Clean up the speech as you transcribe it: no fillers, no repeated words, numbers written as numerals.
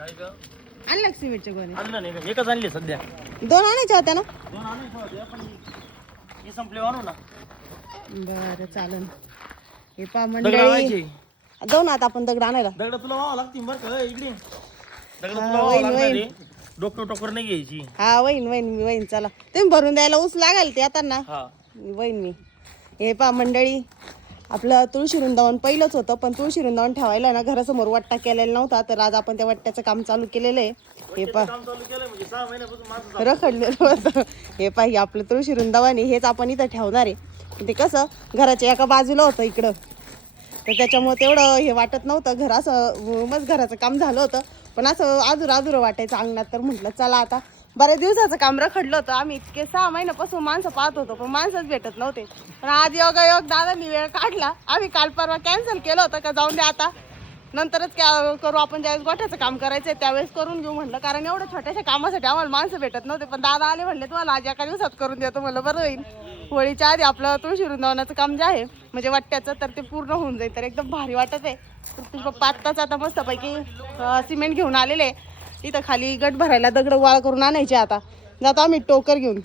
आणलं सिमेंटच्या गोण्या? आणलं नाही, एकच आणली सध्या. 2 आणायच्या होत्या ना? 2 आणायच्या होत्या पण हे संपले आणू ना. बरं चालन. हे पा दगड मंडळी आणायचे. जाऊ ना आता आपण दगड आणायला. दगड तुला व्हावं लागतील बरं का इकडे. दगड तुला हा, व्हावं वहीन, लागणार वहीन. आहे. डोकर टोकर नाही घ्यायची. हा वहीन चला. तुम्ही भरून द्यायला ऊस लागेल ते आता ना. हा वहीन मी. हे पा मंडळी आपलं तुळशी वृंदावन पहिलंच होतं, पण तुळशी वृंदावन ठेवायला ना घरासमोर वट्टा केलेला नव्हता, तर आज आपण त्या वट्ट्याचं काम चालू केलेलं आहे. हे पा काम चालू केलं म्हणजे 6 महिन्यापासून माझं रखडलेलं होतं. हे पा हे आपलं तुळशी वृंदावन आहे, हेच आपण इथं ठेवणार आहे. ते कसं घराच्या एका बाजूला होतं इकडं, तर त्याच्यामुळे तेवढं हे वाटत नव्हतं. घर असं मस्त घराचं काम झालं होतं, पण असं आजूर वाटायचं अंगणात. तर म्हटलं चला आता बऱ्याच दिवसाचं काम रखडलं होतं. आम्ही इतके 6 महिन्यापासून माणसं पाहत होतो, पण माणसंच भेटत नव्हते. पण आज योगायोग दादांनी वेळ काढला. आम्ही काल परवा कॅन्सल केलं होतं का जाऊन द्या आता नंतरच करू, आपण ज्यावेळेस गोठ्याचं काम करायचंय त्यावेळेस करून घेऊ म्हटलं, कारण एवढ्या छोट्याशा कामासाठी आम्हाला माणसं भेटत नव्हते. पण दादा आले म्हणले तुम्हाला आज एका दिवसात करून देतो. म्हणलं बरं होईल. होळीच्या आधी आपलं तुळशी वृंदावनाचं काम जे आहे म्हणजे वट्ट्याचं, तर ते पूर्ण होऊन जाईल. तर एकदम भारी वाटत आहे. तर तुझं पप्पा आत्ताच आता मस्तपैकी सिमेंट घेऊन आलेले. इथं खाली गट भरायला दगड गोळा करून आणायचे. आता जातो आम्ही टोकर घेऊन.